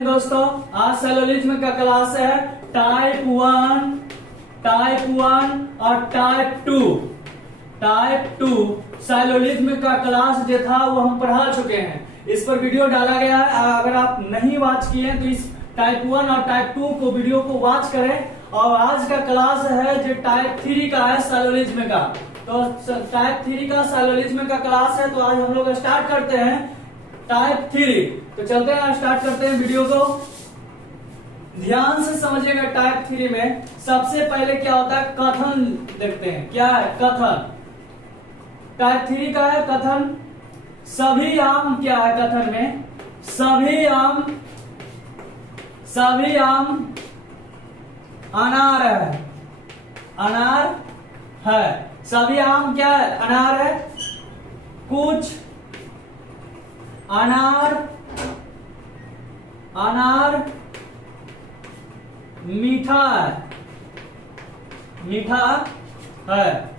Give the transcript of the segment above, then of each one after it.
दोस्तों, आज सेलोलिज्म का क्लास है टाइप 1 और टाइप 2 सेलोलिज्म का क्लास जो था वो हम पढ़ा चुके हैं। इस पर वीडियो डाला गया है। अगर आप नहीं वॉच किए हैं तो इस टाइप 1 और टाइप 2 को वीडियो को वॉच करें। और आज का क्लास है जो टाइप 3 का है सेलोलिज्म का। तो टाइप 3 का सेलोलिज्म का क्लास है। तो आज हम लोग स्टार्ट करते हैं टाइप 3। तो चलते हैं, स्टार्ट करते हैं वीडियो को। ध्यान से समझिएगा। टाइप 3 में सबसे पहले क्या होता है, कथन देखते हैं। क्या है कथन? टाइप 3 का है कथन। सभी आम क्या है कथन में? सभी आम अनार है। अनार है। सभी आम क्या है? अनार है। कुछ अनार मीठा है।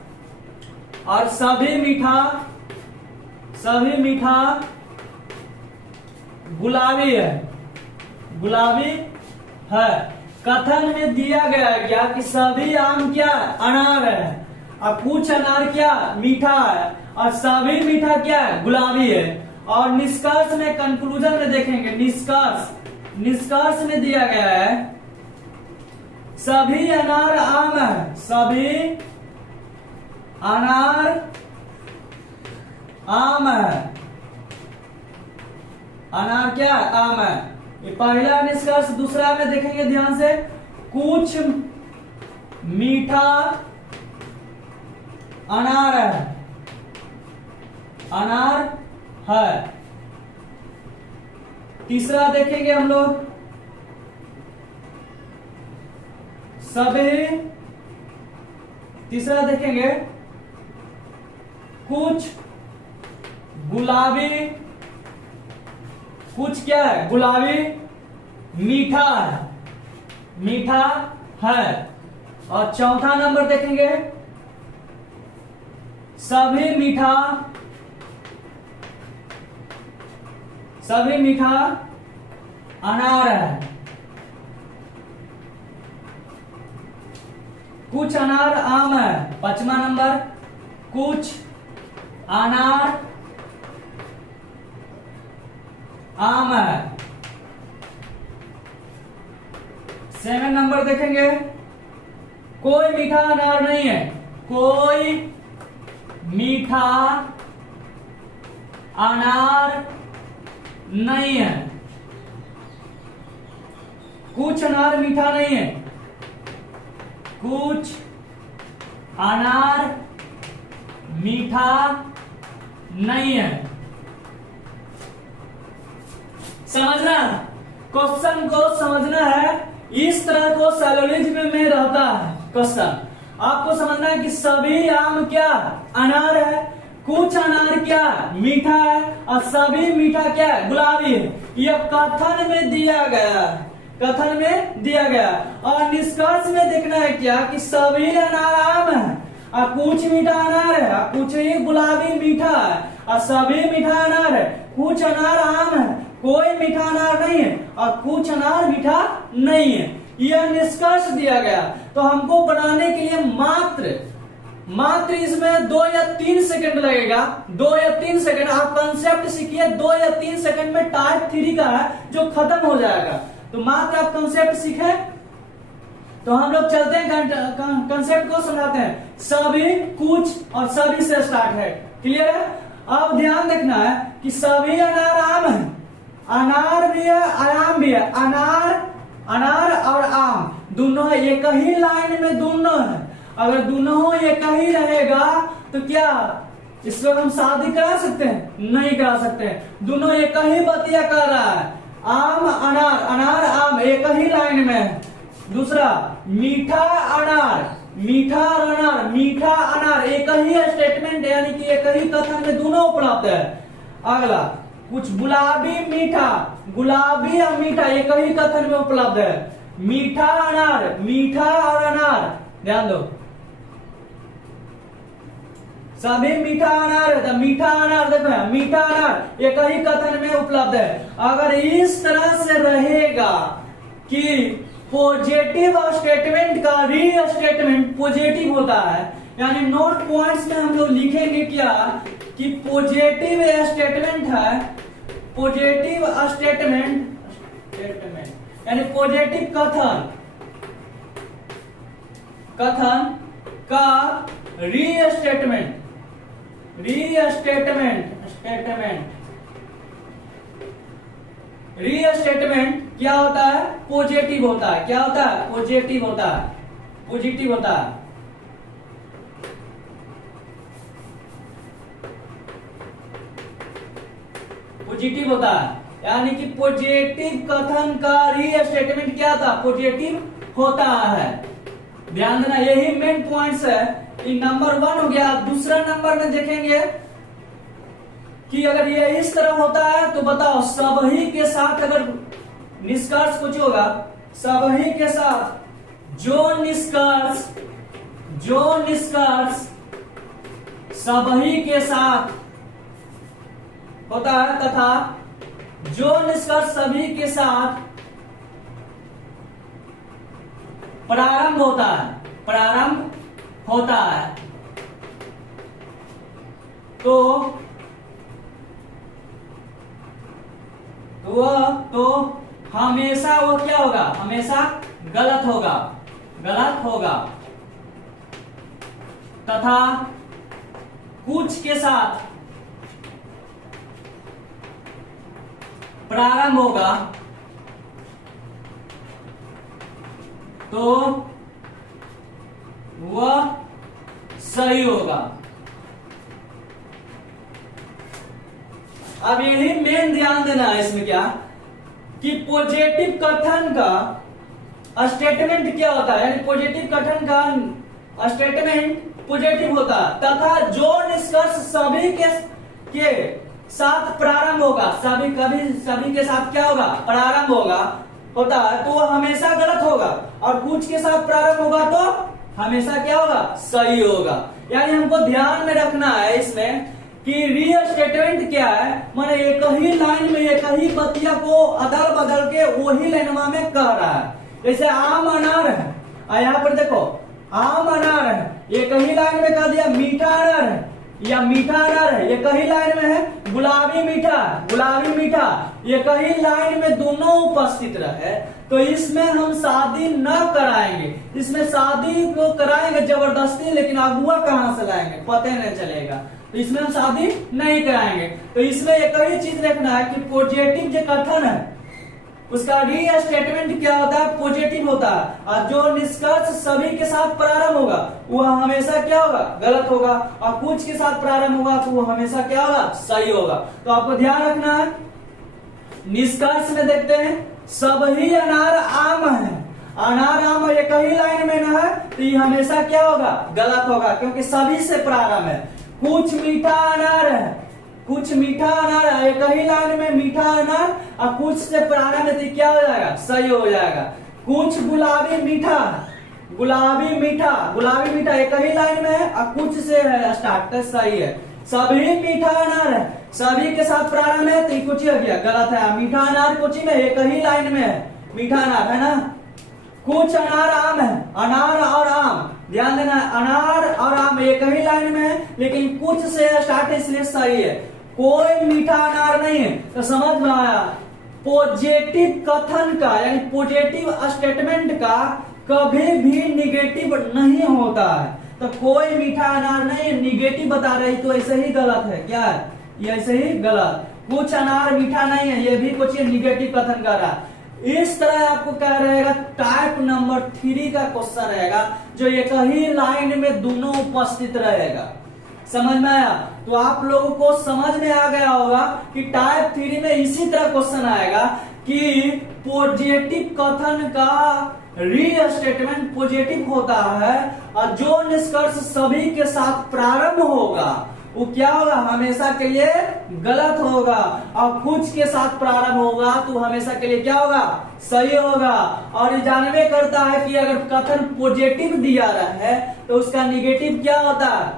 और सभी मीठा गुलाबी है। कथन में दिया गया है क्या कि सभी आम क्या अनार है और कुछ अनार क्या मीठा है और सभी मीठा क्या है गुलाबी है। और निष्कर्ष में, कंक्लूजन में देखेंगे, निष्कर्ष में दिया गया है सभी अनार आम है। सभी अनार आम है। अनार क्या है? आम है। ये पहला निष्कर्ष। दूसरा में देखेंगे ध्यान से, कुछ मीठा अनार है। तीसरा देखेंगे हम लोग, तीसरा देखेंगे कुछ गुलाबी, कुछ क्या है गुलाबी मीठा है। और चौथा नंबर देखेंगे, सभी मीठा अनार है। कुछ अनार आम है। पांचवा नंबर, कुछ अनार आम है। 7 नंबर देखेंगे, कोई मीठा अनार नहीं है। कोई मीठा अनार नहीं है। कुछ अनार मीठा नहीं है। कुछ अनार मीठा नहीं है। समझना, क्वेश्चन को समझना है। इस तरह को सेलोलिज्म में रहता है क्वेश्चन। आपको समझना है कि सभी आम क्या अनार है, कुछ अनार क्या मीठा है और सभी मीठा क्या गुलाबी है। यह कथन में दिया गया है। कथन में दिया गया। और निष्कर्ष में देखना है क्या कि सभी अनार आम है और कुछ मीठा अनार है और कुछ ही गुलाबी मीठा है और सभी मीठा अनार है। कुछ अनार आम है, कोई मीठा अनार नहीं है और कुछ अनार मीठा नहीं है। यह निष्कर्ष दिया गया। तो हमको बनाने के लिए मात्र इसमें 2 या 3 सेकंड लगेगा। 2 या 3 सेकंड आप कंसेप्ट सीखिए। 2 या 3 सेकंड में टाइप 3 का है जो खत्म हो जाएगा। तो मात्र आप कंसेप्ट सीखे। तो हम लोग चलते हैं, कंसेप्ट को समझाते हैं। सभी, कुछ और सभी से स्टार्ट है। क्लियर है? अब ध्यान देखना है कि सभी अनार आम है। अनार भी है, आम भी है। अनार और आम दोनों एक ही लाइन में दोनों है। अगर दोनों एक ही रहेगा तो क्या इसको हम शादी करा सकते हैं? नहीं करा सकते हैं। दोनों एक ही बतिया कर रहा है। आम अनार, अनार आम एक ही लाइन में है। दूसरा, मीठा अनार, मीठा अनार एक ही स्टेटमेंट, यानी कि एक ही कथन में दोनों उपलब्ध है। अगला, कुछ गुलाबी और मीठा एक ही कथन में उपलब्ध है। मीठा और अनार, ध्यान दो। सभी मीठा अनार है, तो मीठा अनार देखो यहाँ, मीठा अनार एक ही कथन में उपलब्ध है। अगर इस तरह से रहेगा कि पॉजिटिव स्टेटमेंट का री स्टेटमेंट पॉजिटिव होता है, यानी नोट पॉइंट्स में हम लोग लिखेंगे क्या कि पॉजिटिव स्टेटमेंट है, पॉजिटिव स्टेटमेंट यानी पॉजिटिव कथन का रीस्टेटमेंट क्या होता है? पॉजिटिव होता है। क्या होता है? पॉजिटिव होता है, पॉजिटिव होता है। पॉजिटिव होता है, यानी कि पॉजिटिव कथन का रीस्टेटमेंट क्या था? पॉजिटिव होता है। ध्यान देना, यही मेन पॉइंट्स है। नंबर 1 हो गया। दूसरा नंबर में देखेंगे कि अगर ये इस तरह होता है तो बताओ सभी के साथ, अगर निष्कर्ष कुछ होगा सभी के साथ, जो निष्कर्ष सभी के साथ होता है तथा जो निष्कर्ष सभी के साथ प्रारंभ होता है तो हमेशा वो क्या होगा? हमेशा गलत होगा तथा कुछ के साथ प्रारंभ होगा तो वह सही होगा। अब यही मेन ध्यान देना है इसमें क्या कि पॉजिटिव कथन का स्टेटमेंट क्या होता है, यानी पॉजिटिव कथन का स्टेटमेंट पॉजिटिव होता है तथा जो निष्कर्ष सभी के साथ प्रारंभ होगा, सभी के साथ क्या होगा? प्रारंभ होता है तो वह हमेशा गलत होगा, और कुछ के साथ प्रारंभ होगा तो हमेशा क्या होगा? सही होगा। यानी हमको ध्यान में रखना है इसमें कि रीस्टेटमेंट क्या है, माने एक ही लाइन में एक ही बतिया को अदल बदल के वही लाइनवा में कह रहा है। जैसे आम अनार है, यहाँ पर देखो आम अनार है, एक ही लाइन में कह दिया मीठा अनार है या मीठा अनार है, एक ही लाइन में है गुलाबी मीठा, एक ही लाइन में दोनों उपस्थित रहे तो इसमें हम शादी न कराएंगे। इसमें शादी को कराएंगे जबरदस्ती, लेकिन अगुआ कहाँ से लाएंगे पता नहीं चलेगा, तो इसमें हम शादी नहीं कराएंगे। तो इसमें एक ही चीज देखना है कि पॉजिटिव जो कथन है उसका रीस्टेटमेंट क्या होता है? पॉजिटिव होता है, और जो निष्कर्ष सभी के साथ प्रारंभ होगा वह हमेशा क्या होगा? गलत होगा, और कुछ के साथ प्रारंभ होगा तो वह हमेशा क्या होगा? सही होगा। तो आपको ध्यान रखना है। निष्कर्ष में देखते हैं सभी अनार आम है, अनार आम एक ही लाइन में न है तो ये हमेशा क्या होगा? गलत होगा, क्योंकि सभी से प्रारंभ है। कुछ मीठा अनार है, एक ही लाइन में मीठा अनार और कुछ से प्रारंभ है तो क्या हो जाएगा? सही हो जाएगा। कुछ गुलाबी मीठा एक ही लाइन में है और कुछ से है स्टार्ट, सही है। सभी मीठा अनार है, सभी के साथ प्रारंभ है तो कुछ हो गया? गलत है। मीठा अनार कुछ में एक ही लाइन में है, मीठा अनार है ना। कुछ अनार आम है, अनार और आम ध्यान देना, अनार और आम एक ही लाइन में है लेकिन कुछ से स्टार्ट है इसलिए सही है। कोई मीठा अनार नहीं है, तो समझ में आया। पॉजिटिव कथन का यानी पॉजिटिव स्टेटमेंट का कभी भी निगेटिव नहीं होता है। तो कोई मीठा अनार नहीं, निगेटिव बता रही तो ऐसे ही गलत है। क्या है? ये ऐसे ही गलत। कुछ अनार मीठा नहीं है, ये भी कुछ निगेटिव कथन कर रहा है। इस तरह आपको क्या रहेगा? टाइप नंबर 3 का क्वेश्चन रहेगा जो एक ही लाइन में दोनों उपस्थित रहेगा। समझ में आया? तो आप लोगों को समझ में आ गया होगा कि टाइप 3 में इसी तरह क्वेश्चन आएगा कि पॉजिटिव कथन का रीस्टेटमेंट पॉजिटिव होता है और जो निष्कर्ष सभी के साथ प्रारंभ होगा वो क्या होगा? हमेशा के लिए गलत होगा, और कुछ के साथ प्रारंभ होगा तो हमेशा के लिए क्या होगा? सही होगा। और ये जानवे करता है कि अगर कथन पॉजिटिव दिया रहा है तो उसका निगेटिव क्या होता है?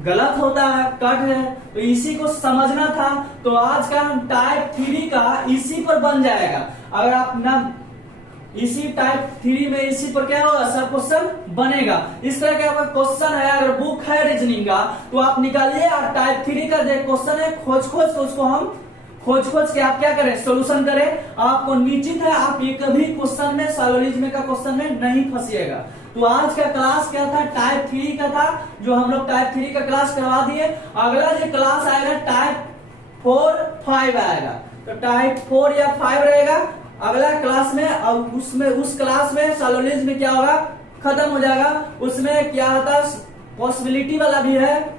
गलत होता है, कट है, तो इसी को समझना था। तो आज का हम टाइप 3 का इसी पर बन जाएगा। अगर आप ना इसी टाइप 3 में इसी पर क्या होगा, सब क्वेश्चन बनेगा। इस तरह का आपका क्वेश्चन है, अगर बुक है रीजनिंग का तो आप निकालिए, और टाइप 3 का जो क्वेश्चन है खोज तो उसको हम खोज के आप क्या करें, सोल्यूशन करें। आपको निश्चित है आप ये कभी क्वेश्चन में साइलोजिज्म का क्वेश्चन में नहीं फंसिएगा। तो आज का क्लास क्या था, टाइप 3 का था, जो हम लोग टाइप 3 का क्लास करवा दिए। अगला जो क्लास आएगा टाइप 4, 5 आएगा, तो टाइप 4 या 5 रहेगा अगला क्लास में। और उसमें उस क्लास में साइलोजिज्म में क्या होगा, खत्म हो जाएगा। उसमें क्या होता है, पॉसिबिलिटी वाला भी है,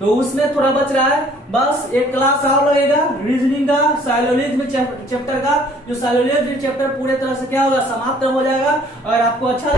तो उसमें थोड़ा बच रहा है। बस एक क्लास और लगेगा रीजनिंग का, साइलोजिज्म चैप्टर का, जो साइलोजिज्म चैप्टर पूरे तरह से क्या होगा, समाप्त हो जाएगा। अगर आपको अच्छा